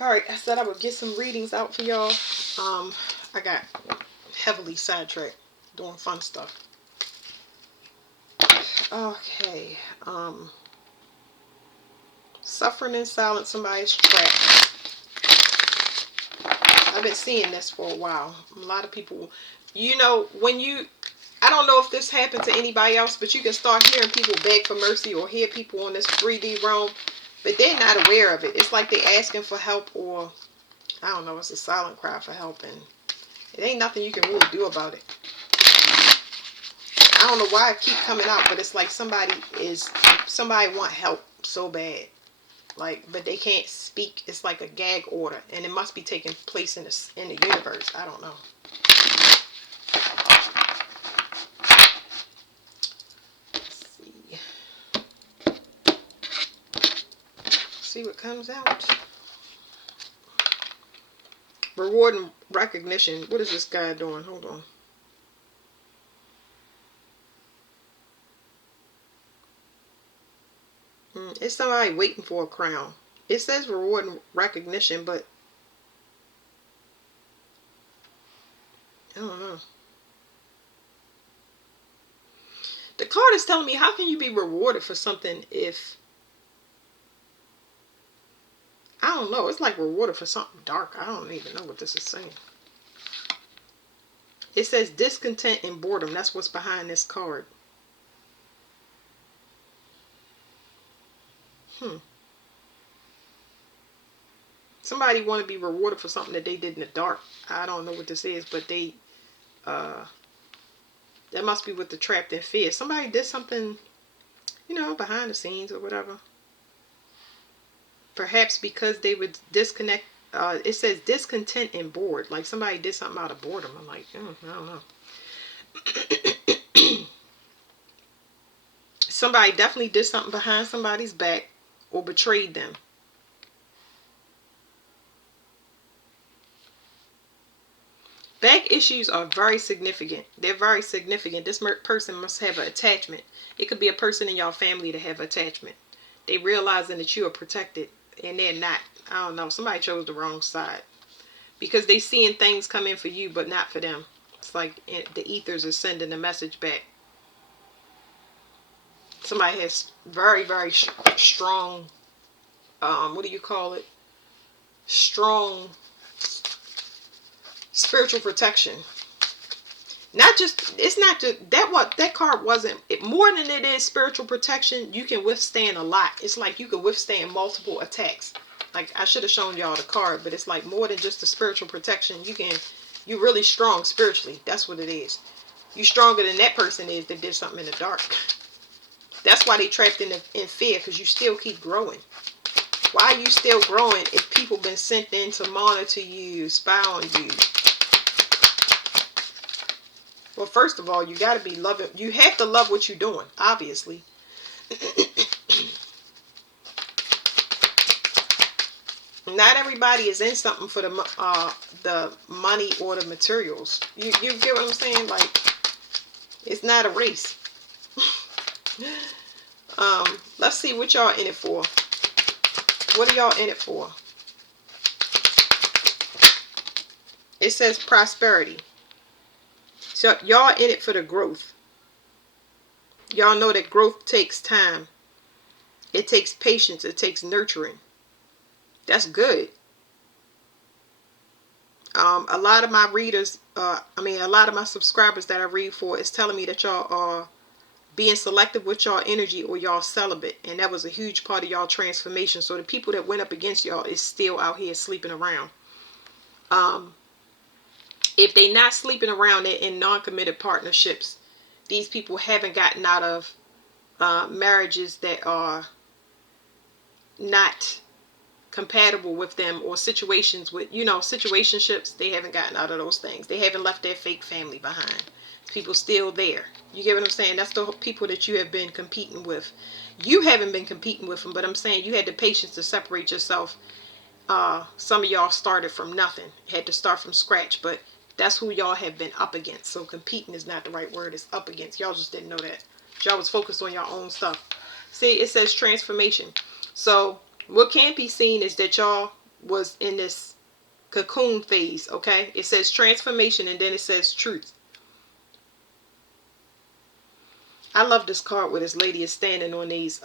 Alright, I said I would get some readings out for y'all. I got heavily sidetracked doing fun stuff. Okay. Suffering in silence, somebody's trapped. I've been seeing this for a while. A lot of people, when you, I don't know if this happened to anybody else, but you can start hearing people beg for mercy or hear people on this 3D realm, but they're not aware of it. It's like they're asking for help, or I don't know, it's a silent cry for help, and it ain't nothing you can really do about it. I don't know why it keep coming out, but it's like somebody want help so bad. Like, but they can't speak. It's like a gag order, and it must be taking place in the universe. I don't know. Let's see what comes out. Reward and recognition. What is this guy doing? Hold on. It's somebody waiting for a crown. It says reward and recognition, but I don't know. The card is telling me, how can you be rewarded for something if, I don't know, it's like rewarded for something dark. I don't even know what this is saying. It says discontent and boredom. That's what's behind this card. Somebody want to be rewarded for something that they did in the dark. I don't know what this is, but that must be with the trapped in fear. Somebody did something, behind the scenes or whatever. Perhaps because they would disconnect. It says discontent and bored. Like somebody did something out of boredom. I'm like, I don't know. Somebody definitely did something behind somebody's back or betrayed them. Back issues are very significant. They're very significant. This person must have an attachment. It could be a person in your family to have attachment. They realizing that you are protected and they're not. I don't know. Somebody chose the wrong side. Because they seeing things come in for you but not for them. It's like the ethers are sending a message back. Somebody has very, very strong, what do you call it? Strong spiritual protection. It's not just that card wasn't more than it is spiritual protection. You can withstand a lot. It's like you can withstand multiple attacks. Like I should have shown y'all the card, but it's like more than just the spiritual protection. You're really strong spiritually. That's what it is. You're stronger than that person is that did something in the dark. That's why they trapped in fear, because you still keep growing. Why are you still growing if people been sent in to monitor you, spy on you? Well, first of all, you got to be loving. You have to love what you're doing, obviously. Not everybody is in something for the money or the materials. You get what I'm saying? Like, it's not a race. Let's see what y'all in it for. What are y'all in it for? It says prosperity. So y'all in it for the growth. Y'all know that growth takes time. It takes patience. It takes nurturing. That's good. A lot of my readers, a lot of my subscribers that I read for is telling me that y'all are being selective with y'all energy or y'all celibate. And that was a huge part of y'all transformation. So the people that went up against y'all is still out here sleeping around. If they not sleeping around, they're in non-committed partnerships. These people haven't gotten out of marriages that are not compatible with them, or situations with, situationships. They haven't gotten out of those things. They haven't left their fake family behind. People still there. You get what I'm saying? That's the people that you have been competing with. You haven't been competing with them, but I'm saying you had the patience to separate yourself. Some of y'all started from nothing, had to start from scratch, but that's who y'all have been up against. So competing is not the right word. It's up against. Y'all just didn't know that. Y'all was focused on your own stuff. See, it says transformation. So what can't be seen is that y'all was in this cocoon phase. Okay, it says transformation, and then it says truth. I love this card where this lady is standing on these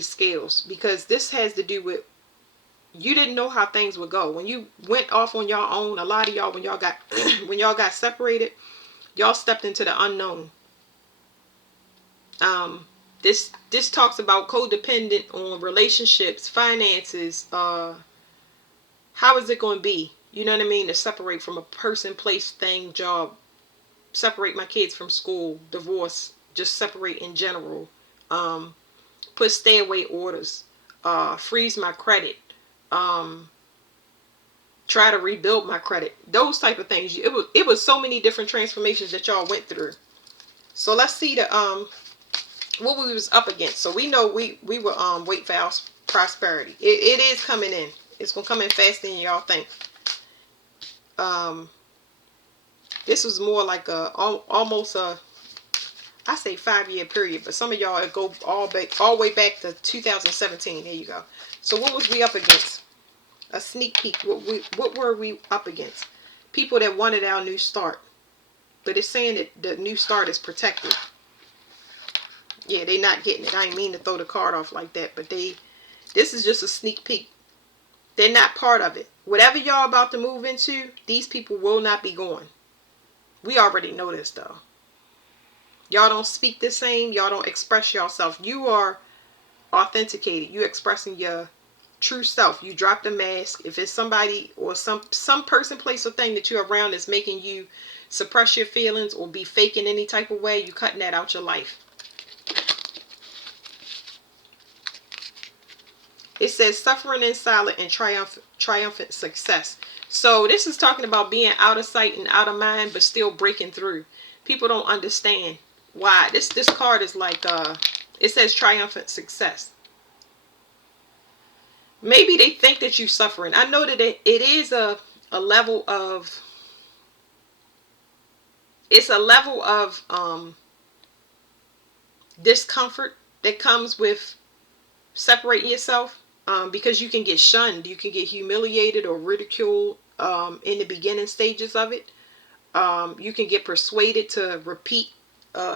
scales, because this has to do with, you didn't know how things would go when you went off on your own. A lot of y'all, when y'all got when y'all got separated, y'all stepped into the unknown. This talks about codependent on relationships, finances. How is it going to be? You know what I mean? To separate from a person, place, thing, job. Separate my kids from school, divorce, just separate in general. Put stay away orders. Freeze my credit. Try to rebuild my credit. Those type of things. It was so many different transformations that y'all went through. So let's see the what we was up against. So we know we were wait for our prosperity. It is coming in. It's gonna come in faster than y'all think. This was more like almost a, I say 5-year period, but some of y'all go all the way back to 2017. There you go. So what was we up against? A sneak peek. What were we up against? People that wanted our new start, but it's saying that the new start is protected. Yeah, they not getting it. I ain't mean to throw the card off like that, but this is just a sneak peek. They're not part of it. Whatever y'all about to move into, these people will not be going. We already know this though. Y'all don't speak the same. Y'all don't express yourself. You are authenticated. You expressing your true self. You drop the mask. If it's somebody or some person, place, or thing that you're around that's making you suppress your feelings or be fake in any type of way, you cutting that out your life. It says suffering in silence and triumphant success. So this is talking about being out of sight and out of mind, but still breaking through. People don't understand why. This card is like, it says triumphant success. Maybe they think that you're suffering. I know that it is a level of, it's a level of discomfort that comes with separating yourself. Because you can get shunned, you can get humiliated or ridiculed in the beginning stages of it. You can get persuaded to repeat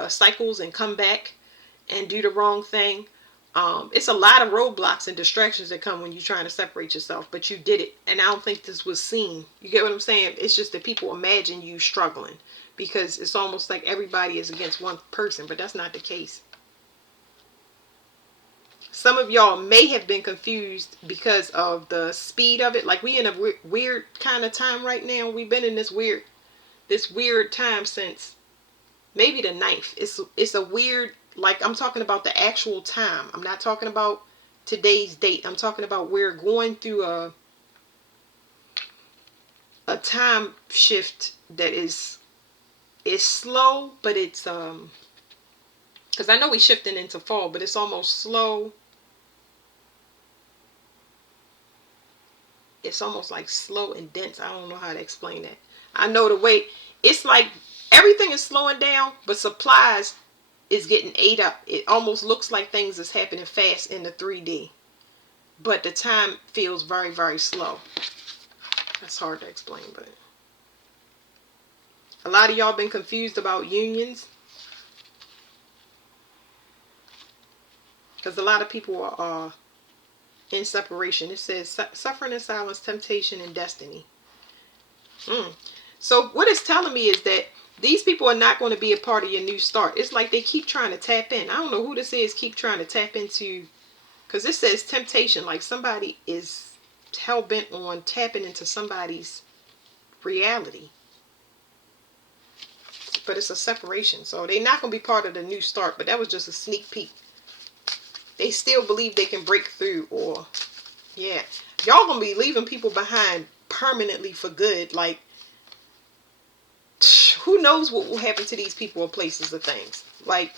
cycles and come back and do the wrong thing. It's a lot of roadblocks and distractions that come when you're trying to separate yourself, but you did it. And I don't think this was seen. You get what I'm saying? It's just that people imagine you struggling because it's almost like everybody is against one person, but that's not the case. Some of y'all may have been confused because of the speed of it. Like we in a weird kind of time right now. We've been in this weird time since maybe the 9th. It's a weird, like I'm talking about the actual time. I'm not talking about today's date. I'm talking about we're going through a time shift that is slow, but it's because I know we're shifting into fall, but it's almost slow. It's almost like slow and dense. I don't know how to explain that. I know the way it's like everything is slowing down, but supplies is getting ate up. It almost looks like things is happening fast in the 3D, but the time feels very, very slow. That's hard to explain, but a lot of y'all been confused about unions because a lot of people are in separation. It says suffering in silence, temptation, and destiny. So what it's telling me is that these people are not going to be a part of your new start. It's like they keep trying to tap in. I don't know who this is, keep trying to tap into, because it says temptation, like somebody is hell-bent on tapping into somebody's reality. But it's a separation, so they're not going to be part of the new start, but that was just a sneak peek. They still believe they can break through, or yeah, y'all gonna be leaving people behind permanently for good. Like, who knows what will happen to these people or places or things. Like,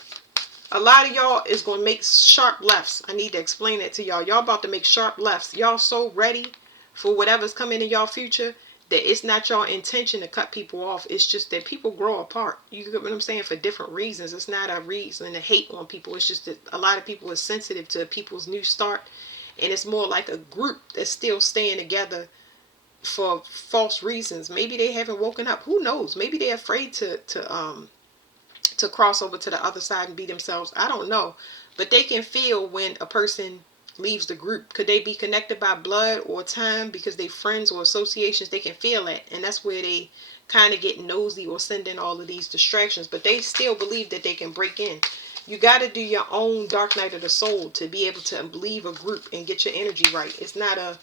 a lot of y'all is gonna make sharp lefts. I need to explain that to y'all. Y'all about to make sharp lefts. Y'all so ready for whatever's coming in y'all future that it's not your intention to cut people off. It's just that people grow apart. You get what I'm saying? For different reasons. It's not a reason to hate on people. It's just that a lot of people are sensitive to people's new start. and it's more like a group that's still staying together for false reasons. Maybe they haven't woken up. Who knows? Maybe they're afraid to cross over to the other side and be themselves. I don't know. But they can feel when a person leaves the group. Could they be connected by blood or time because they friends or associations? They can feel it. And that's where they kind of get nosy or send in all of these distractions. But they still believe that they can break in. You got to do your own dark night of the soul to be able to leave a group and get your energy right. It's not a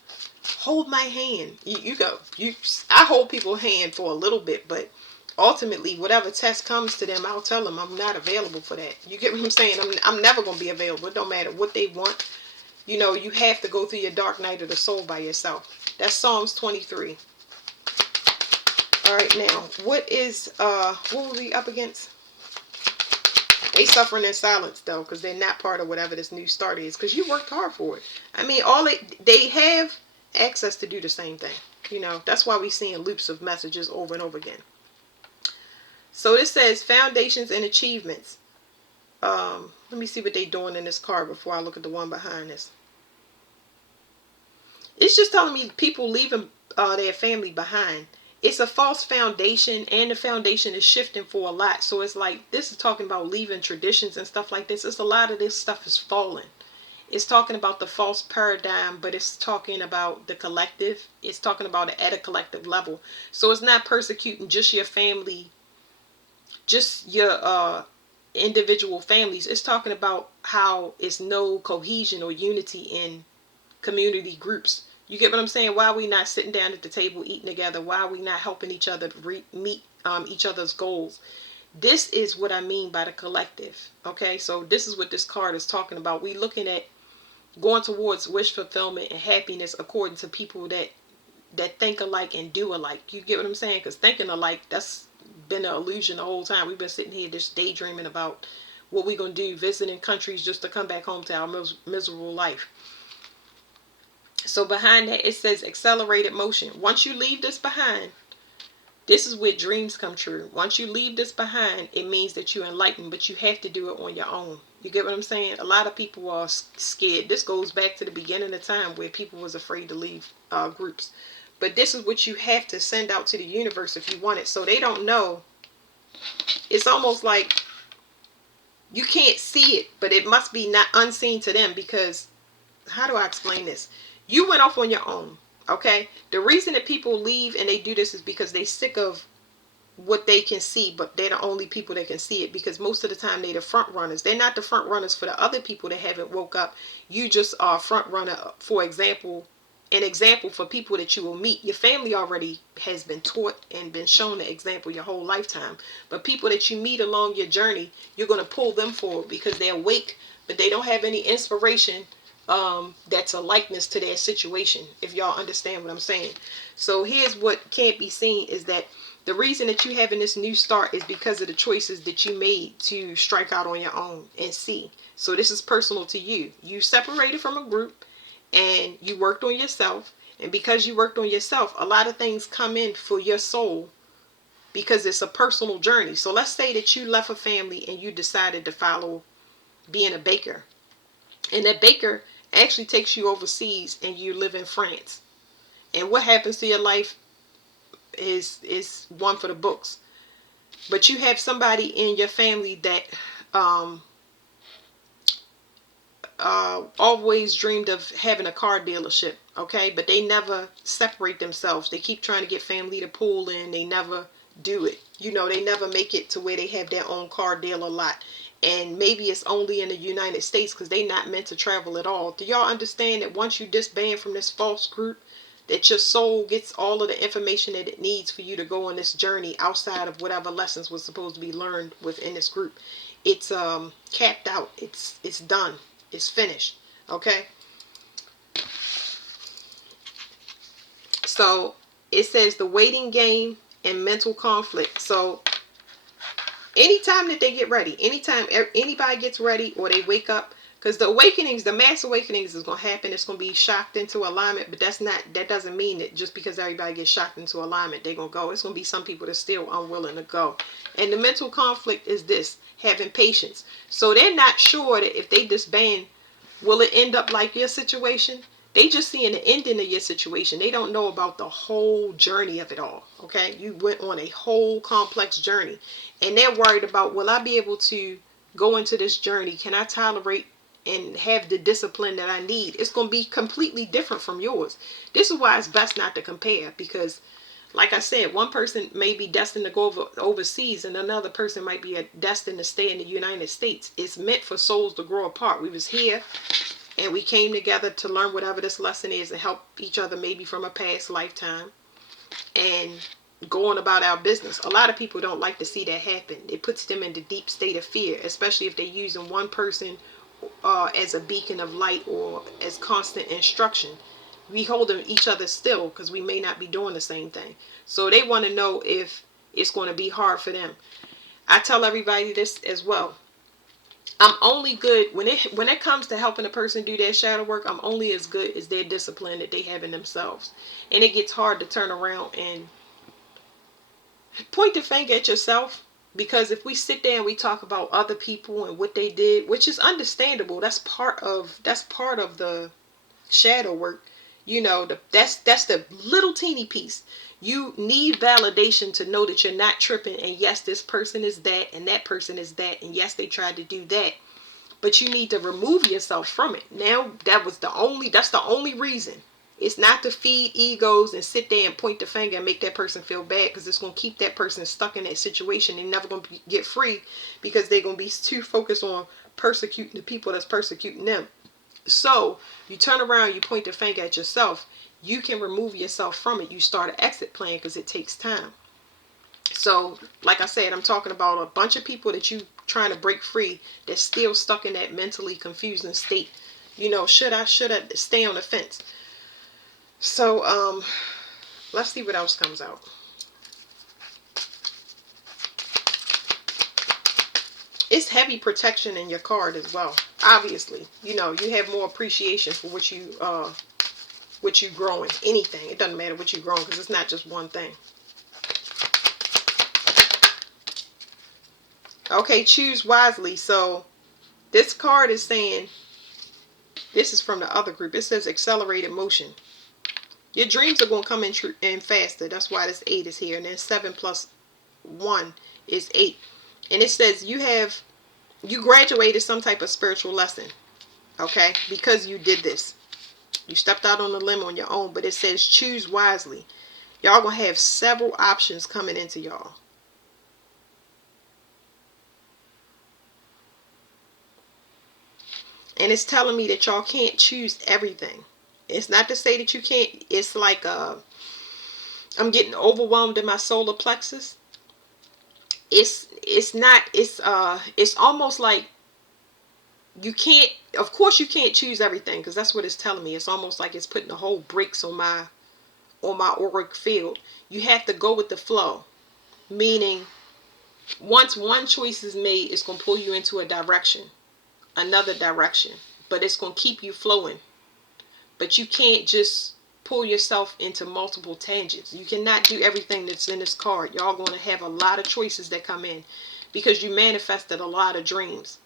hold my hand. You go. I hold people's hand for a little bit, but ultimately, whatever test comes to them, I'll tell them I'm not available for that. You get what I'm saying? I'm never going to be available. It don't matter what they want. You know, you have to go through your dark night of the soul by yourself. That's Psalms 23. All right, now, what were we up against? They suffering in silence, though, because they're not part of whatever this new start is, because you worked hard for it. I mean, they have access to do the same thing. You know, that's why we're seeing loops of messages over and over again. So this says foundations and achievements. Let me see what they're doing in this card before I look at the one behind this. It's just telling me people leaving their family behind. It's a false foundation, and the foundation is shifting for a lot. So it's like, this is talking about leaving traditions and stuff like this. It's a lot of this stuff is falling. It's talking about the false paradigm, but it's talking about the collective. It's talking about it at a collective level. So it's not persecuting just your family, just your individual families. It's talking about how it's no cohesion or unity in community groups. You get what I'm saying? Why are we not sitting down at the table eating together? Why are we not helping each other meet each other's goals? This is what I mean by the collective. Okay, so this is what this card is talking about. We looking at going towards wish fulfillment and happiness according to people that think alike and do alike. You get what I'm saying? Because thinking alike, that's been an illusion the whole time. We've been sitting here just daydreaming about what we're going to do, visiting countries just to come back home to our miserable life. So behind that, it says accelerated motion. Once you leave this behind, this is where dreams come true. Once you leave this behind, it means that you're enlightened, but you have to do it on your own. You get what I'm saying? A lot of people are scared. This goes back to the beginning of time where people was afraid to leave groups. But this is what you have to send out to the universe if you want it. So they don't know. It's almost like you can't see it, but it must be not unseen to them, because how do I explain this? You went off on your own, okay? The reason that people leave and they do this is because they're sick of what they can see, but they're the only people that can see it, because most of the time they're the front runners. They're not the front runners for the other people that haven't woke up. You just are a front runner, for example, an example for people that you will meet. Your family already has been taught and been shown the example your whole lifetime. But people that you meet along your journey, you're going to pull them forward because they're awake, but they don't have any inspiration that's a likeness to their situation, if y'all understand what I'm saying. So here's what can't be seen, is that the reason that you having this new start is because of the choices that you made to strike out on your own and see. So this is personal to you. You separated from a group and you worked on yourself. And because you worked on yourself, a lot of things come in for your soul because it's a personal journey. So let's say that you left a family and you decided to follow being a baker. And that baker actually takes you overseas and you live in France. And what happens to your life is one for the books. But you have somebody in your family that always dreamed of having a car dealership, okay? But they never separate themselves. They keep trying to get family to pull in. They never do it. You know, they never make it to where they have their own car dealer lot. And maybe it's only in the United States because they're not meant to travel at all. Do y'all understand that once you disband from this false group, that your soul gets all of the information that it needs for you to go on this journey outside of whatever lessons was supposed to be learned within this group? It's capped out. It's done. It's finished. Okay? So it says the waiting game and mental conflict. So anytime that they get ready, anytime anybody gets ready or they wake up, because the awakenings, the mass awakenings is going to happen. It's going to be shocked into alignment, but that doesn't mean that just because everybody gets shocked into alignment, they're going to go. It's going to be some people that are still unwilling to go. And the mental conflict is this, having patience. So they're not sure that if they disband Will it end up like your situation? They just seeing the ending of your situation. They don't know about the whole journey of it all. Okay, you went on a whole complex journey, and they're worried about, will I be able to go into this journey? Can I tolerate and have the discipline that I need? It's going to be completely different from yours. This is why it's best not to compare, because like I said, one person may be destined to go overseas, and another person might be destined to stay in the United States. It's meant for souls to grow apart. We was here, and we came together to learn whatever this lesson is and help each other, maybe from a past lifetime, and go on about our business. A lot of people don't like to see that happen. It puts them in the deep state of fear, especially if they're using one person as a beacon of light or as constant instruction. We holding each other still because we may not be doing the same thing. So they want to know if it's going to be hard for them. I tell everybody this as well. I'm only good when it comes to helping a person do their shadow work. I'm only as good as their discipline that they have in themselves. And it gets hard to turn around and point the finger at yourself, because if we sit there and we talk about other people and what they did, which is understandable, that's part of the shadow work. You know, that's the little teeny piece. You need validation to know that you're not tripping, and yes, this person is that, and that person is that, and yes, they tried to do that, but you need to remove yourself from it. Now, that's the only reason. It's not to feed egos and sit there and point the finger and make that person feel bad, because it's going to keep that person stuck in that situation. They're never going to get free, because they're going to be too focused on persecuting the people that's persecuting them. So you turn around, you point the finger at yourself. You can remove yourself from it. You start an exit plan, because it takes time. So like I said, I'm talking about a bunch of people that you trying to break free that's still stuck in that mentally confusing state. You know, should I stay on the fence? So let's see what else comes out. It's heavy protection in your card as well. Obviously, you know, you have more appreciation for what you growing. Anything, it doesn't matter what you growing, because it's not just one thing. Okay, choose wisely. So this card is saying, this is from the other group. It says accelerated motion. Your dreams are going to come in faster. That's why this 8 is here. And then 7 plus 1 is 8. And it says you graduated some type of spiritual lesson. Okay? Because you did this. You stepped out on a limb on your own. But it says choose wisely. Y'all going to have several options coming into y'all. And it's telling me that y'all can't choose everything. It's not to say that you can't. It's like I'm getting overwhelmed in my solar plexus. It's not. It's almost like you can't. Of course, you can't choose everything, because that's what it's telling me. It's almost like it's putting the whole brakes on my auric field. You have to go with the flow, meaning once one choice is made, it's going to pull you into a direction, another direction, but it's going to keep you flowing. But you can't just pull yourself into multiple tangents. You cannot do everything that's in this card. Y'all going to have a lot of choices that come in, because you manifested a lot of dreams.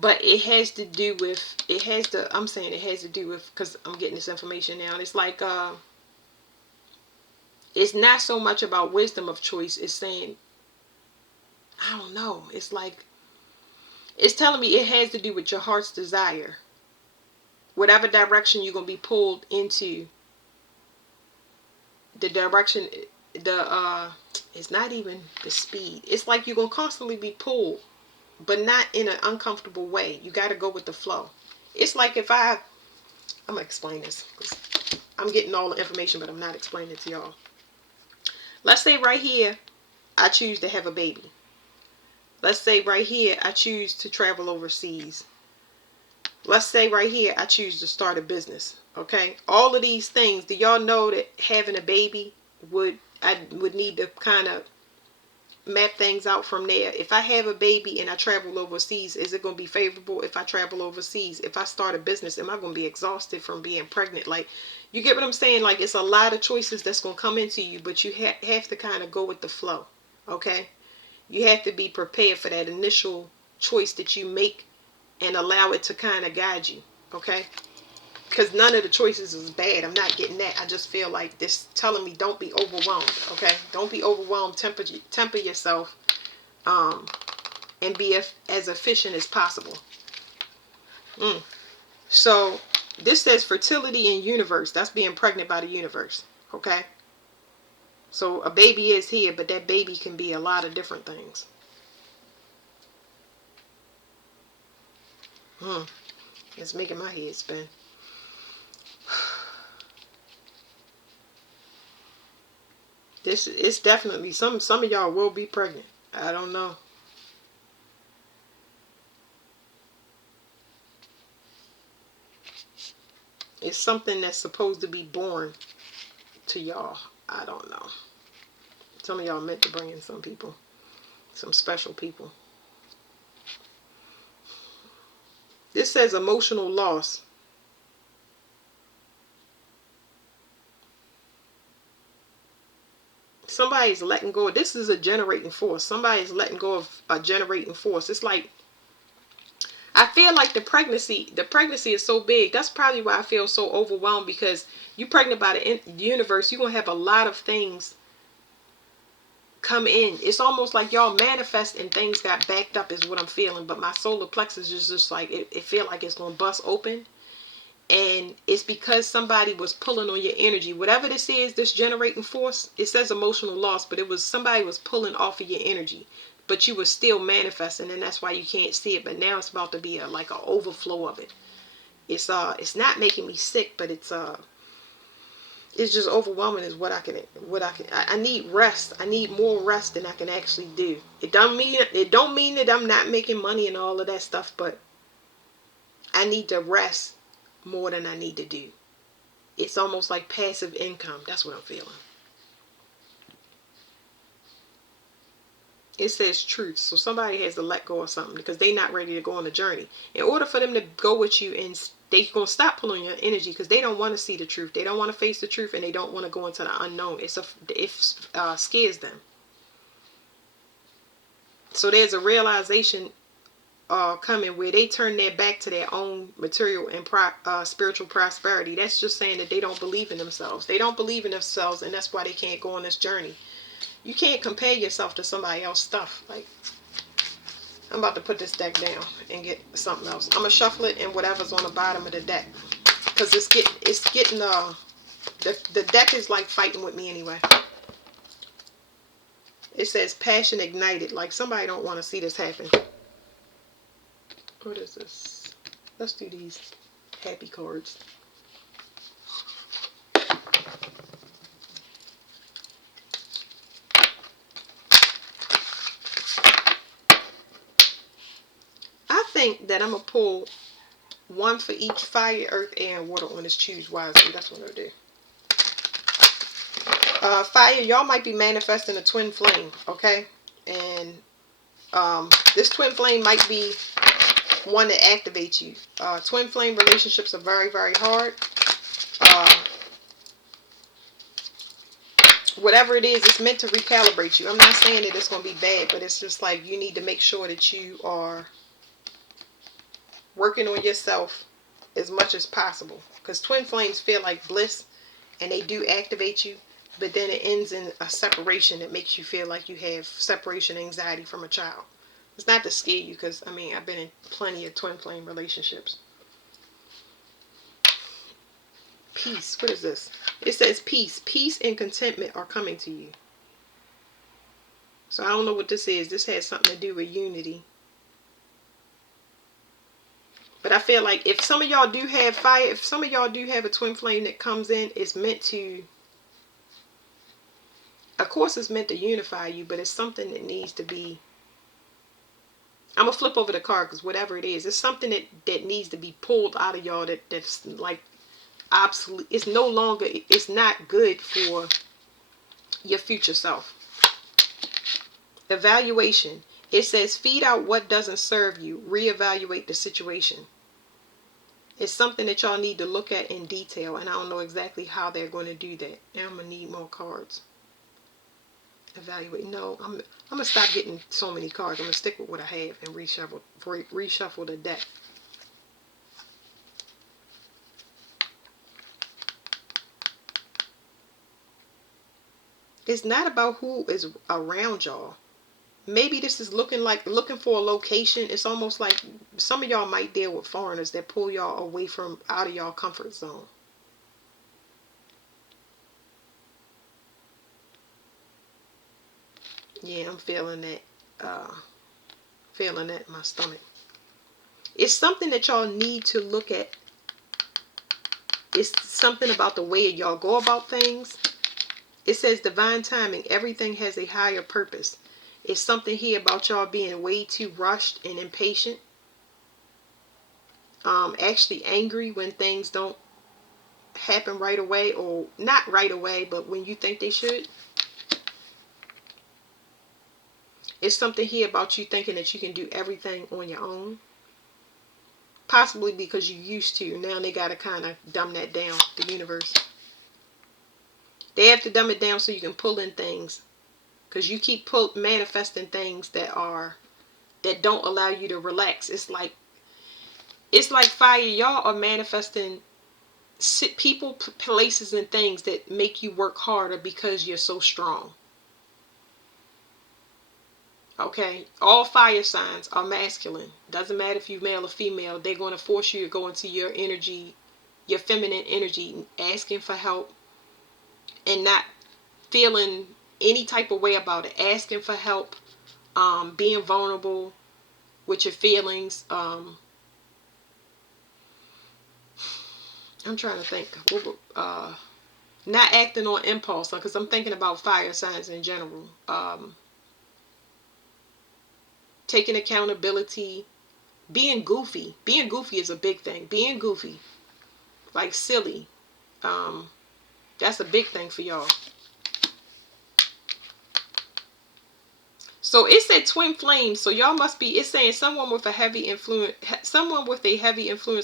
But it has to do with, I'm saying it has to do with, because I'm getting this information now. It's like, it's not so much about wisdom of choice. It's saying, I don't know. It's like, it's telling me it has to do with your heart's desire. Whatever direction you're going to be pulled into, the direction, it's not even the speed. It's like you're going to constantly be pulled, but not in an uncomfortable way. You got to go with the flow. It's like if I'm going to explain this, because I'm getting all the information, but I'm not explaining it to y'all. Let's say right here, I choose to have a baby. Let's say right here, I choose to travel overseas. Let's say right here, I choose to start a business. Okay, all of these things. Do y'all know that having a baby I would need to kind of map things out from there? If I have a baby and I travel overseas, is it going to be favorable if I travel overseas? If I start a business, am I going to be exhausted from being pregnant? Like, you get what I'm saying? Like, it's a lot of choices that's going to come into you, but you have to kind of go with the flow. Okay, you have to be prepared for that initial choice that you make, and allow it to kind of guide you. Okay? Because none of the choices is bad. I'm not getting that. I just feel like this telling me don't be overwhelmed. Okay? Don't be overwhelmed. Temper yourself. And be as efficient as possible. So this says fertility in universe. That's being pregnant by the universe. Okay? So a baby is here, but that baby can be a lot of different things. It's making my head spin. This it's definitely some of y'all will be pregnant. I don't know. It's something that's supposed to be born to y'all. I don't know. Some of y'all meant to bring in some people, some special people. This says emotional loss. Somebody's letting go. This is a generating force. Somebody's letting go of a generating force. It's like, I feel like the pregnancy is so big. That's probably why I feel so overwhelmed, because you pregnant by the universe, you're going to have a lot of things come in. It's almost like y'all manifest and things got backed up is what I'm feeling. But my solar plexus is just like, it feel like it's going to bust open. And it's because somebody was pulling on your energy. Whatever this is, this generating force, it says emotional loss, but it was somebody was pulling off of your energy. But you were still manifesting, and that's why you can't see it. But now it's about to be like an overflow of it. It's not making me sick, but it's just overwhelming is I need rest. I need more rest than I can actually do. It don't mean that I'm not making money and all of that stuff, but I need to rest more than I need to do. It's almost like passive income. That's what I'm feeling. It says truth. So somebody has to let go of something because they're not ready to go on a journey. In order for them to go with you, and they're going to stop pulling your energy because they don't want to see the truth. They don't want to face the truth, and they don't want to go into the unknown. It scares them. So there's a realization coming where they turn their back to their own material and spiritual prosperity. That's just saying that they don't believe in themselves. They don't believe in themselves, and that's why they can't go on this journey. You can't compare yourself to somebody else's stuff. Like, I'm about to put this deck down and get something else. I'm gonna shuffle it and whatever's on the bottom of the deck, because it's getting the deck is like fighting with me anyway. It says passion ignited. Like somebody don't want to see this happen. What is this? Let's do these happy cards. I think that I'm going to pull one for each fire, earth, air, and water on this choose wisely. That's what I'm going to do. Fire, y'all might be manifesting a twin flame, okay? And this twin flame might be one that activates you. Twin flame relationships are very, very hard. Whatever it is, it's meant to recalibrate you. I'm not saying that it's going to be bad, but it's just like you need to make sure that you are working on yourself as much as possible. Because twin flames feel like bliss, and they do activate you, but then it ends in a separation that makes you feel like you have separation anxiety from a child. It's not to scare you, because, I mean, I've been in plenty of twin flame relationships. Peace. What is this? It says peace. Peace and contentment are coming to you. So I don't know what this is. This has something to do with unity. But I feel like if some of y'all do have fire, if some of y'all do have a twin flame that comes in, it's meant to, of course it's meant to unify you, but it's something that needs to be, I'm going to flip over the card because whatever it is, it's something that needs to be pulled out of y'all that's like obsolete. It's no longer, it's not good for your future self. Evaluation. It says feed out what doesn't serve you. Reevaluate the situation. It's something that y'all need to look at in detail, and I don't know exactly how they're going to do that. Now I'm going to need more cards. Evaluate. No, I'm going to stop getting so many cards. I'm going to stick with what I have and reshuffle the deck. It's not about who is around y'all. Maybe this is looking for a location. It's almost like some of y'all might deal with foreigners that pull y'all away from out of y'all comfort zone. Yeah, I'm feeling that. Feeling that in my stomach. It's something that y'all need to look at. It's something about the way y'all go about things. It says divine timing. Everything has a higher purpose. It's something here about y'all being way too rushed and impatient. Actually angry when things don't happen right away, or not right away, but when you think they should. It's something here about you thinking that you can do everything on your own. Possibly because you used to. Now they got to kind of dumb that down, the universe. They have to dumb it down so you can pull in things. Because you keep manifesting things that don't allow you to relax. It's like fire. Y'all are manifesting people, places, and things that make you work harder because you're so strong. Okay, all fire signs are masculine. Doesn't matter if you're male or female. They're going to force you to go into your energy, your feminine energy, asking for help and not feeling any type of way about it. Asking for help, being vulnerable with your feelings. I'm trying to think. Not acting on impulse, because I'm thinking about fire signs in general. Taking accountability. Being goofy. Being goofy is a big thing. Being goofy. Like silly. That's a big thing for y'all. So it said twin flames. So y'all must be, it's saying someone with a heavy influence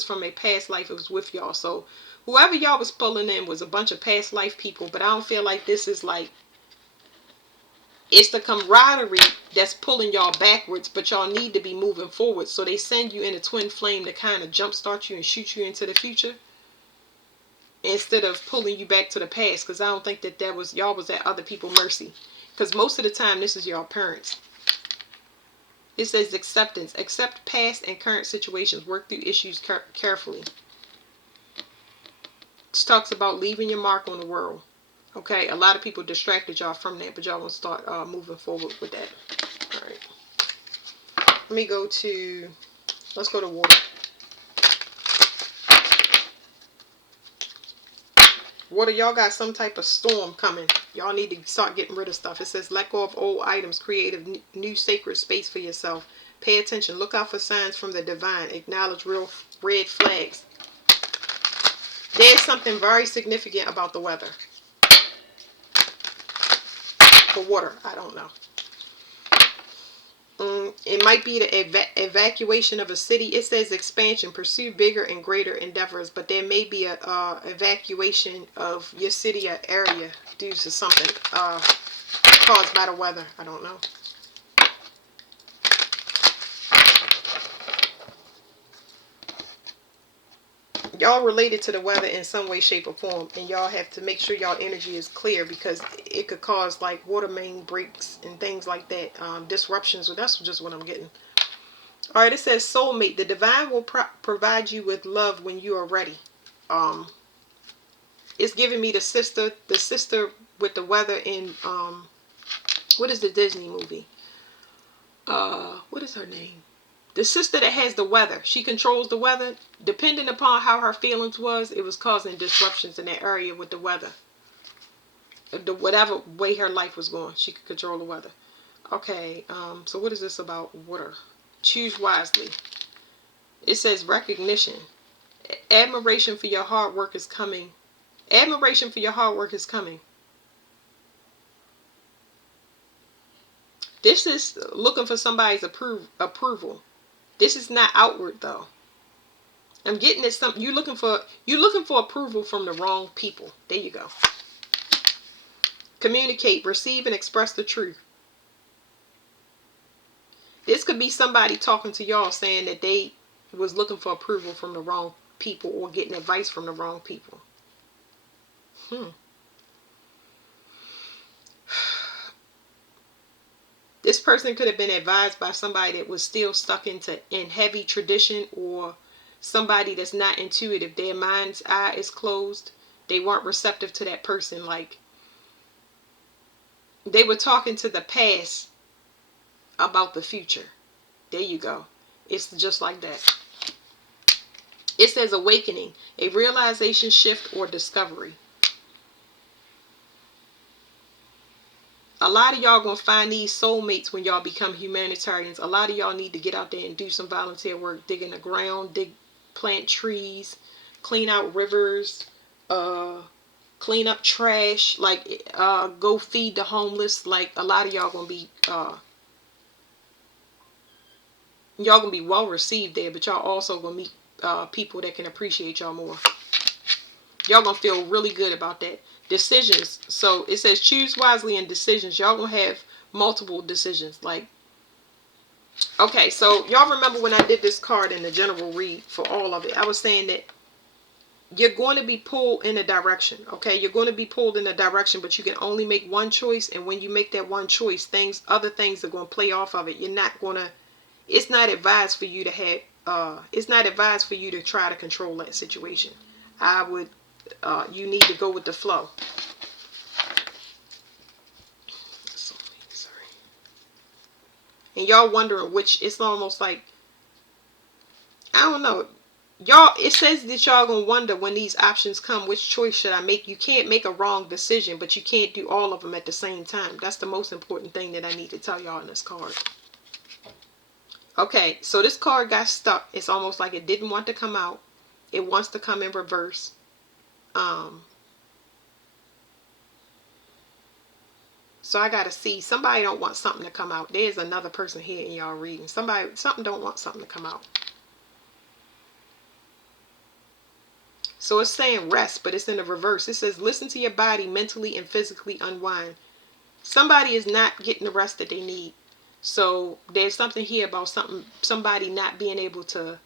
from a past life was with y'all. So whoever y'all was pulling in was a bunch of past life people. But I don't feel like this is like, it's the camaraderie that's pulling y'all backwards, but y'all need to be moving forward. So they send you in a twin flame to kind of jumpstart you and shoot you into the future, instead of pulling you back to the past. Because I don't think that y'all was at other people's mercy. Because most of the time, this is your parents. It says acceptance. Accept past and current situations. Work through issues carefully. This talks about leaving your mark on the world. Okay, a lot of people distracted y'all from that, but y'all gonna start moving forward with that. All right. Let's go to water. Water, y'all got some type of storm coming. Y'all need to start getting rid of stuff. It says let go of old items. Create a new sacred space for yourself. Pay attention. Look out for signs from the divine. Acknowledge real red flags. There's something very significant about the weather. For water, I don't know. It might be the evacuation of a city. It says expansion. Pursue bigger and greater endeavors. But there may be a evacuation of your city or area due to something caused by the weather. I don't know. Y'all related to the weather in some way, shape, or form, and y'all have to make sure y'all energy is clear, because it could cause like water main breaks and things like that, disruptions. So that's just what I'm getting. All right, it says soulmate. The divine will provide you with love when you are ready. It's giving me the sister with the weather in what is the Disney movie? What is her name? The sister that has the weather. She controls the weather. Depending upon how her feelings was, it was causing disruptions in that area with the weather. Whatever way her life was going, she could control the weather. Okay, so what is this about water? Choose wisely. It says recognition. Admiration for your hard work is coming. Admiration for your hard work is coming. This is looking for somebody's approval. This is not outward though. I'm getting at something. You're looking for approval from the wrong people. There you go. Communicate, receive, and express the truth. This could be somebody talking to y'all saying that they was looking for approval from the wrong people or getting advice from the wrong people. This person could have been advised by somebody that was still stuck in heavy tradition, or somebody that's not intuitive. Their mind's eye is closed. They weren't receptive to that person. Like, they were talking to the past about the future. There you go. It's just like that. It says awakening, a realization, shift, or discovery. A lot of y'all gonna find these soulmates when y'all become humanitarians. A lot of y'all need to get out there and do some volunteer work, dig in the ground, plant trees, clean out rivers, clean up trash, like go feed the homeless. Like, a lot of y'all gonna be well received there, but y'all also gonna meet people that can appreciate y'all more. Y'all gonna feel really good about that. Decisions. So it says choose wisely in decisions. Y'all gonna have multiple decisions. Like, okay, so y'all remember when I did this card in the general read for all of it, I was saying that you're going to be pulled in a direction. Okay, you're going to be pulled in a direction, but you can only make one choice, and when you make that one choice, other things are going to play off of it. You're not going to, it's not advised for you to have it's not advised for you to try to control that situation. I would you need to go with the flow. Sorry. And y'all wondering which, it's almost like, I don't know. Y'all, it says that y'all gonna wonder when these options come, which choice should I make? You can't make a wrong decision, but you can't do all of them at the same time. That's the most important thing that I need to tell y'all in this card. Okay, so this card got stuck. It's almost like it didn't want to come out. It wants to come in reverse. So I gotta see. Somebody don't want something to come out. There's another person here in y'all reading. Something don't want something to come out. So it's saying rest, but it's in the reverse. It says listen to your body, mentally and physically unwind. Somebody is not getting the rest that they need. So there's something here about somebody not being able to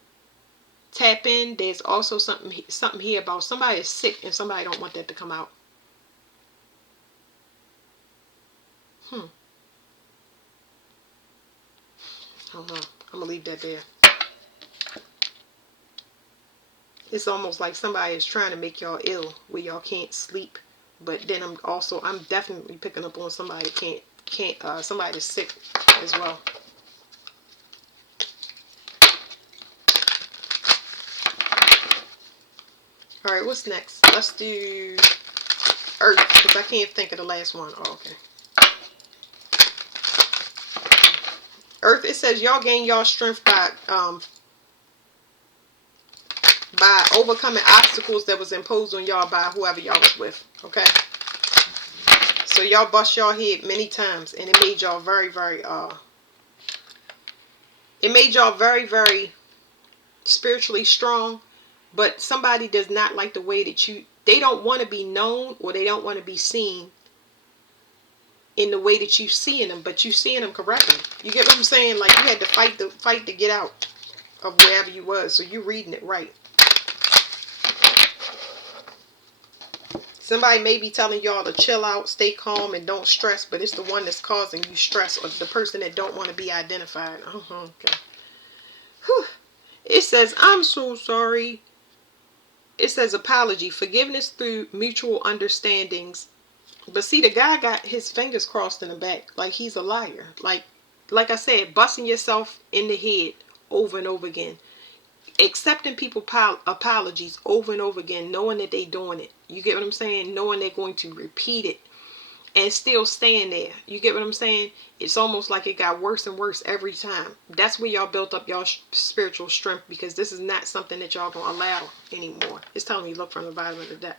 tap in. There's also something here about somebody is sick and somebody don't want that to come out. I don't know. I'm gonna leave that there. It's almost like somebody is trying to make y'all ill where y'all can't sleep. But then I'm definitely picking up on somebody can't somebody that's sick as well. All right, what's next? Let's do Earth, because I can't think of the last one. Oh, okay. Earth, it says y'all gain y'all strength by overcoming obstacles that was imposed on y'all by whoever y'all was with. Okay. So y'all bust y'all head many times, and it made y'all very, very very spiritually strong. But somebody does not like the way that they don't want to be known, or they don't want to be seen in the way that you seeing them, but you seeing them correctly. You get what I'm saying? Like, you had to fight to get out of wherever you was. So you reading it right. Somebody may be telling y'all to chill out, stay calm, and don't stress, but it's the one that's causing you stress, or the person that don't want to be identified. Okay. Whew. It says, I'm so sorry. It says apology, forgiveness through mutual understandings. But see, the guy got his fingers crossed in the back, like he's a liar. Like I said, busting yourself in the head over and over again. Accepting people's apologies over and over again, knowing that they doing it. You get what I'm saying? Knowing they're going to repeat it and still staying there. You get what I'm saying? It's almost like it got worse and worse every time. That's where y'all built up y'all spiritual strength, because this is not something that y'all gonna allow anymore. It's telling me look from the bottom of the deck.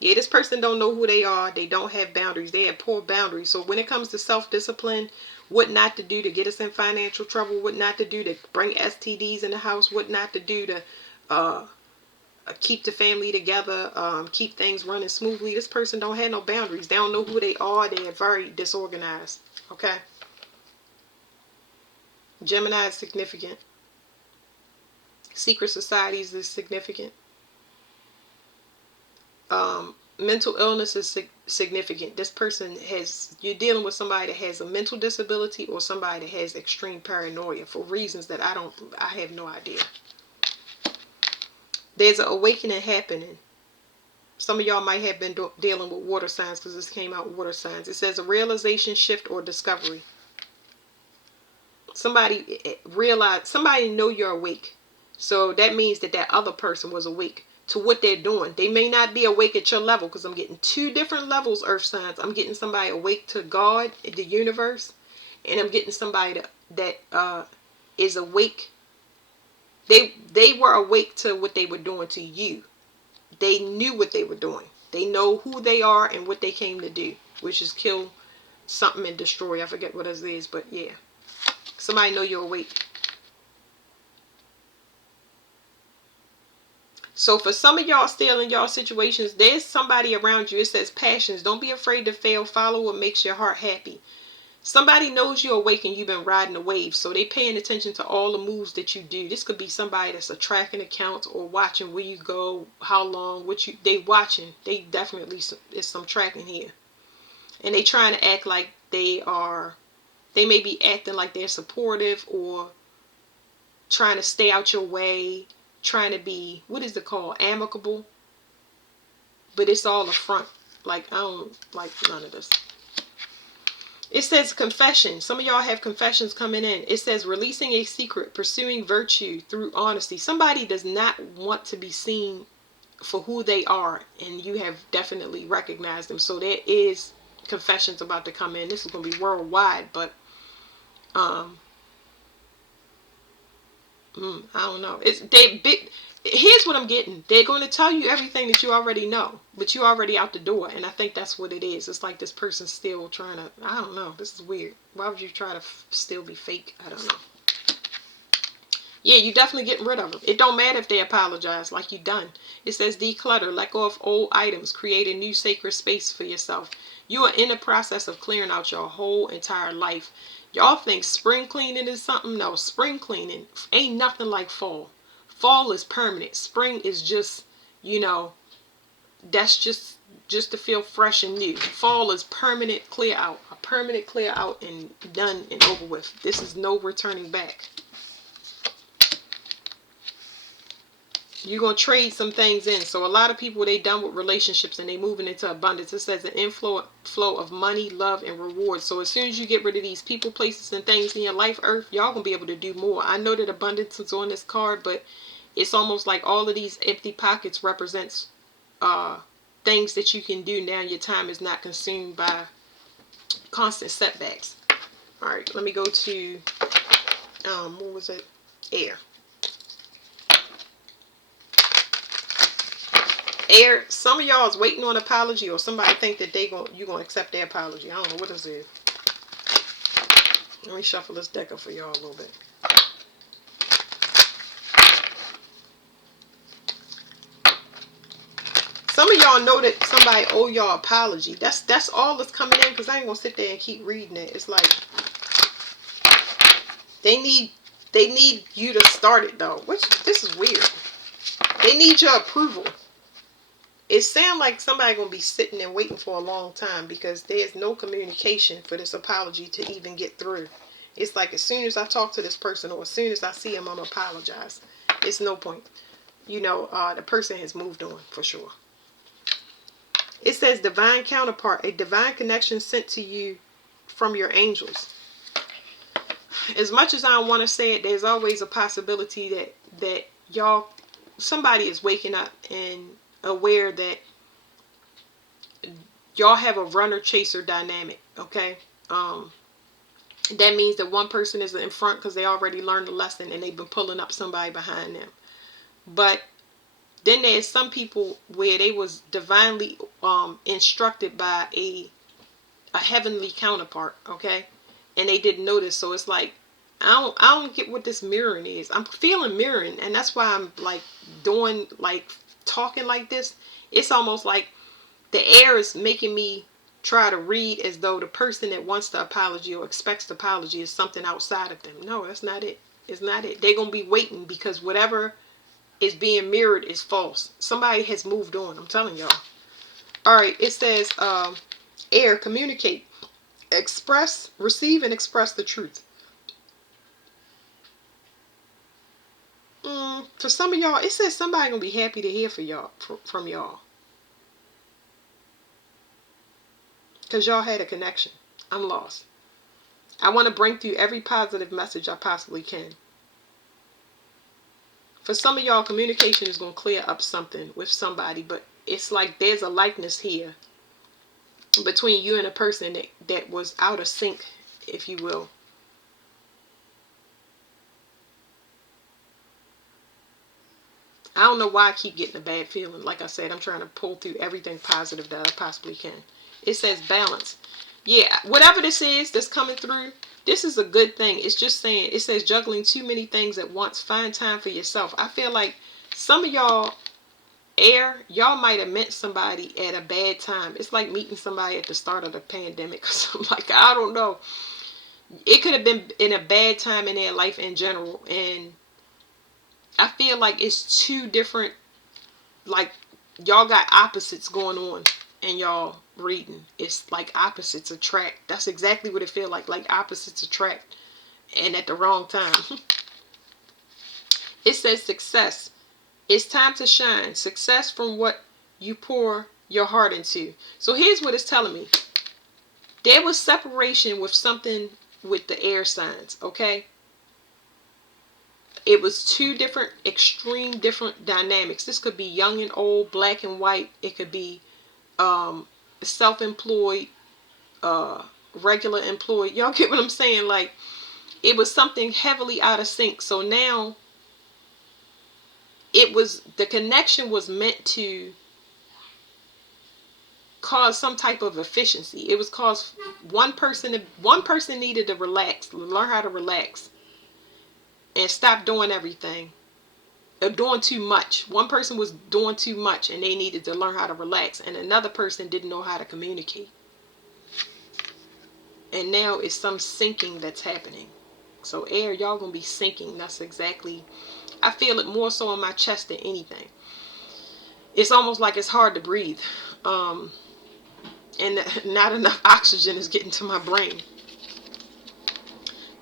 Yeah, this person don't know who they are. They don't have boundaries. They have poor boundaries. So when it comes to self-discipline, what not to do to get us in financial trouble, what not to do to bring STDs in the house, what not to do to keep the family together, keep things running smoothly. This person don't have no boundaries. They don't know who they are. They are very disorganized. Okay. Gemini is significant. Secret societies is significant. mental illness is significant. This person you're dealing with somebody that has a mental disability or somebody that has extreme paranoia for reasons that I have no idea. There's an awakening happening. Some of y'all might have been dealing with water signs because this came out water signs. It says a realization, shift, or discovery. Somebody know you're awake. So that means that other person was awake to what they're doing. They may not be awake at your level because I'm getting two different levels, earth signs. I'm getting somebody awake to God, the universe, and I'm getting somebody that is awake. They were awake to what they were doing to you. They knew what they were doing. They know who they are and what they came to do, which is kill something and destroy. I forget what it is, but yeah. Somebody know you're awake. So for some of y'all still in y'all situations, there's somebody around you. It says passions. Don't be afraid to fail. Follow what makes your heart happy. Somebody knows you're awake and you've been riding the wave. So they paying attention to all the moves that you do. This could be somebody that's a tracking account or watching where you go, how long, they watching. They definitely, there's some tracking here. And they trying to act like they may be acting like they're supportive or trying to stay out your way, trying to be, what is it called, amicable. But it's all a front. Like, I don't like none of this. It says confession. Some of y'all have confessions coming in. It says releasing a secret, pursuing virtue through honesty. Somebody does not want to be seen for who they are, and you have definitely recognized them. So there is confessions about to come in. This is going to be worldwide, but I don't know. Here's what I'm getting. They're going to tell you everything that you already know, but you're already out the door. And I think that's what it is. It's like this person's still trying to, I don't know. This is weird. Why would you try to still be fake? I don't know. Yeah, you definitely getting rid of them. It don't matter if they apologize, like you done. It says declutter, let go of old items, create a new sacred space for yourself. You are in the process of clearing out your whole entire life. Y'all think spring cleaning is something? No, spring cleaning ain't nothing like fall. Fall is permanent. Spring is just, that's just to feel fresh and new. Fall is permanent clear out. A permanent clear out and done and over with. This is no returning back. You're going to trade some things in. So a lot of people, they done with relationships and they moving into abundance. It says an inflow of money, love, and reward. So as soon as you get rid of these people, places, and things in your life, earth, y'all going to be able to do more. I know that abundance is on this card, but it's almost like all of these empty pockets represents things that you can do now. Your time is not consumed by constant setbacks. All right, let me go to, what was it? Air. Air, some of y'all is waiting on an apology, or somebody think that you're gonna accept their apology. I don't know what this is. Let me shuffle this deck up for y'all a little bit. Some of y'all know that somebody owe y'all apology. That's all that's coming in, because I ain't gonna sit there and keep reading it. It's like they need you to start it though. This is weird. They need your approval. It sounds like somebody going to be sitting and waiting for a long time, because there's no communication for this apology to even get through. It's like as soon as I talk to this person or as soon as I see him, I'm going to apologize. It's no point. The person has moved on for sure. It says divine counterpart, a divine connection sent to you from your angels. As much as I don't want to say it, there's always a possibility that somebody is waking up and aware that y'all have a runner chaser dynamic. Okay, that means that one person is in front because they already learned the lesson and they've been pulling up somebody behind them. But then there's some people where they was divinely instructed by a heavenly counterpart. Okay, and they didn't notice. So it's like I don't get what this mirroring is. I'm feeling mirroring, and that's why I'm like doing talking like this. It's almost like the air is making me try to read as though the person that wants the apology or expects the apology is something outside of them. No, that's not it. It's not it. They're going to be waiting, because whatever is being mirrored is false. Somebody has moved on. I'm telling y'all. All right, it says air, communicate, express, receive, and express the truth. For some of y'all, it says somebody gonna be happy to hear from y'all, because y'all had a connection. I'm lost. I want to bring through every positive message I possibly can. For some of y'all, communication is going to clear up something with somebody, but it's like there's a likeness here between you and a person that was out of sync, if you will. I don't know why I keep getting a bad feeling. Like I said, I'm trying to pull through everything positive that I possibly can. It says balance. Yeah, whatever this is that's coming through, this is a good thing. It's just saying, it says juggling too many things at once. Find time for yourself. I feel like some of y'all y'all might have met somebody at a bad time. It's like meeting somebody at the start of the pandemic or something. Like, I don't know. It could have been in a bad time in their life in general. And I feel like it's two different, like, y'all got opposites going on in y'all reading. It's like opposites attract. That's exactly what it feels like opposites attract, and at the wrong time. It says success. It's time to shine. Success from what you pour your heart into. So here's what it's telling me. There was separation with something with the air signs, okay? It was two different, extreme different dynamics. This could be young and old, black and white. It could be self-employed, regular employed. Y'all get what I'm saying? Like, it was something heavily out of sync. So now the connection was meant to cause some type of efficiency. It was cause one person needed to relax, learn how to relax, and stop doing everything, or doing too much. One person was doing too much, and they needed to learn how to relax, and another person didn't know how to communicate. And now it's some syncing that's happening. So air, y'all gonna be syncing. That's exactly. I feel it more so in my chest than anything. It's almost like it's hard to breathe. And not enough oxygen is getting to my brain.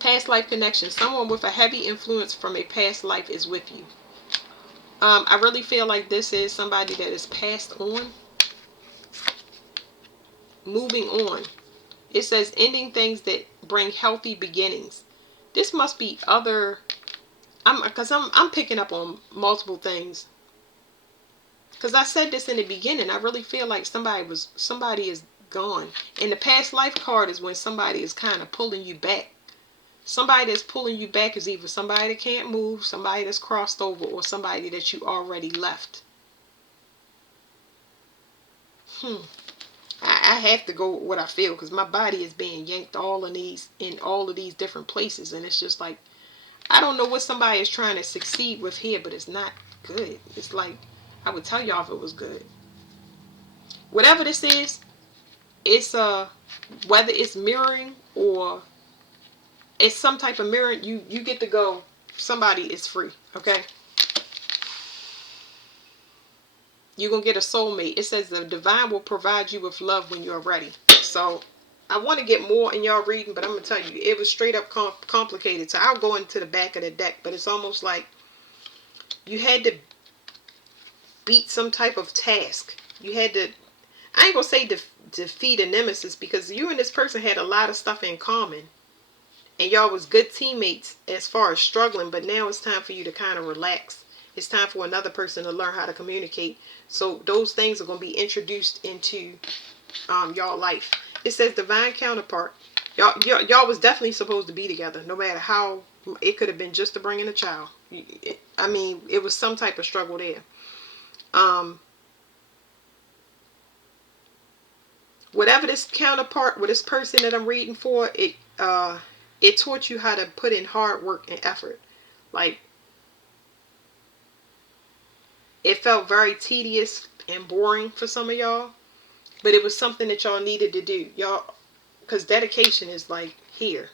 Past life connection. Someone with a heavy influence from a past life is with you. I really feel like this is somebody that is passed on. Moving on. It says ending things that bring healthy beginnings. This must be other. I'm picking up on multiple things. Because I said this in the beginning. I really feel like somebody is gone. And the past life card is when somebody is kind of pulling you back. Somebody that's pulling you back is either somebody that can't move, somebody that's crossed over, or somebody that you already left. I have to go with what I feel, because my body is being yanked in all of these different places, and it's just like, I don't know what somebody is trying to succeed with here, but it's not good. It's like, I would tell y'all if it was good. Whatever this is, it's whether it's mirroring or it's some type of mirroring, you get to go. Somebody is free, okay? You're going to get a soulmate. It says the divine will provide you with love when you're ready. So I want to get more in y'all reading, but I'm going to tell you, it was straight up complicated. So I'll go into the back of the deck, but it's almost like you had to beat some type of task. You had to, I ain't going to say defeat a nemesis, because you and this person had a lot of stuff in common. And y'all was good teammates as far as struggling, but now it's time for you to kind of relax. It's time for another person to learn how to communicate. So those things are going to be introduced into y'all life. It says divine counterpart. Y'all was definitely supposed to be together, no matter how. It could have been just to bring in a child. I mean, it was some type of struggle there. Whatever this counterpart with this person that I'm reading for, it taught you how to put in hard work and effort. Like, it felt very tedious and boring for some of y'all, but it was something that y'all needed to do. Y'all, because dedication is like here.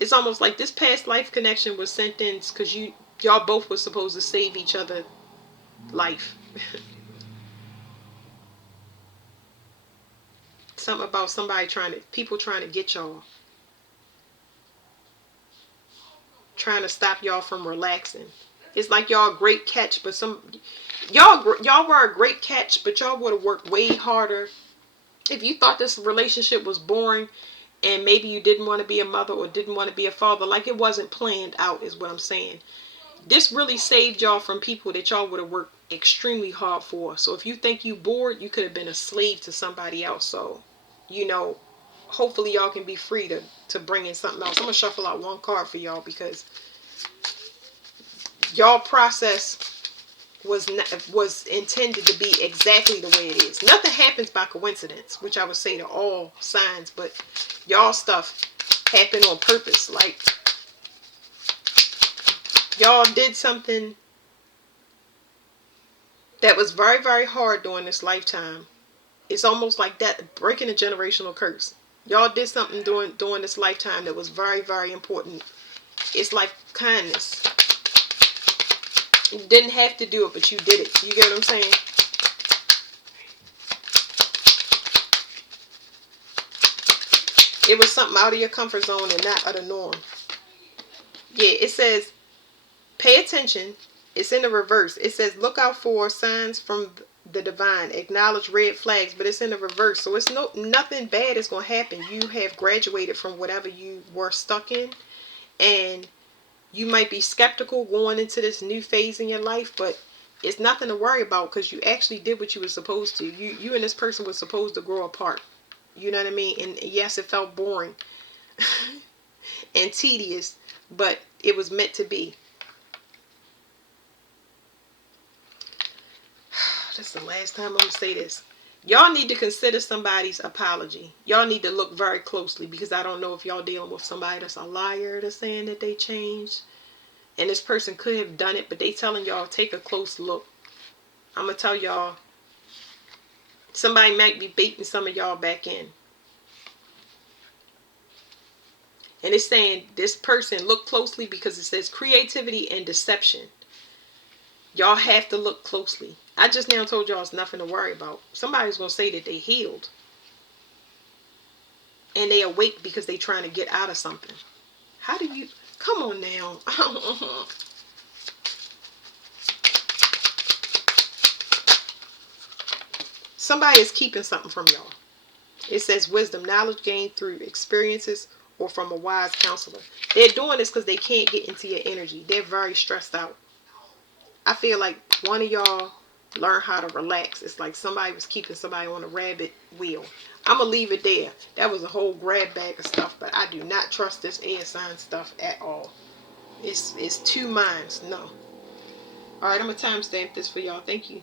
It's almost like this past life connection was sentenced because y'all both were supposed to save each other life. something about people trying to get y'all. Trying to stop y'all from relaxing. It's like y'all a great catch, but y'all were a great catch, but y'all would have worked way harder. If you thought this relationship was boring and maybe you didn't want to be a mother or didn't want to be a father, like it wasn't planned out is what I'm saying. This really saved y'all from people that y'all would have worked extremely hard for. So if you think you bored, you could have been a slave to somebody else. So, hopefully y'all can be free to bring in something else. I'm going to shuffle out one card for y'all because y'all process was intended to be exactly the way it is. Nothing happens by coincidence, which I would say to all signs, but y'all stuff happened on purpose. Like, y'all did something that was very, very hard during this lifetime. It's almost like that, breaking a generational curse. Y'all did something during this lifetime that was very, very important. It's like kindness. You didn't have to do it, but you did it. You get what I'm saying? It was something out of your comfort zone and not of the norm. Yeah, it says, pay attention. It's in the reverse. It says, look out for signs from the divine. Acknowledge red flags, but it's in the reverse. So it's nothing bad is going to happen. You have graduated from whatever you were stuck in. And you might be skeptical going into this new phase in your life, but it's nothing to worry about because you actually did what you were supposed to. You and this person were supposed to grow apart. You know what I mean? And yes, it felt boring and tedious, but it was meant to be. That's the last time I'm going to say this. Y'all need to consider somebody's apology. Y'all need to look very closely because I don't know if y'all dealing with somebody that's a liar that's saying that they changed. And this person could have done it, but they telling y'all take a close look. I'm going to tell y'all, somebody might be baiting some of y'all back in. And it's saying this person, look closely because it says creativity and deception. Y'all have to look closely. I just now told y'all it's nothing to worry about. Somebody's going to say that they healed. And they awake because they trying to get out of something. How do you... Come on now. Somebody is keeping something from y'all. It says wisdom, knowledge gained through experiences or from a wise counselor. They're doing this because they can't get into your energy. They're very stressed out. I feel like one of y'all learn how to relax. It's like somebody was keeping somebody on a rabbit wheel. I'm going to leave it there. That was a whole grab bag of stuff, but I do not trust this air sign stuff at all. It's two minds. No. All right, I'm going to timestamp this for y'all. Thank you.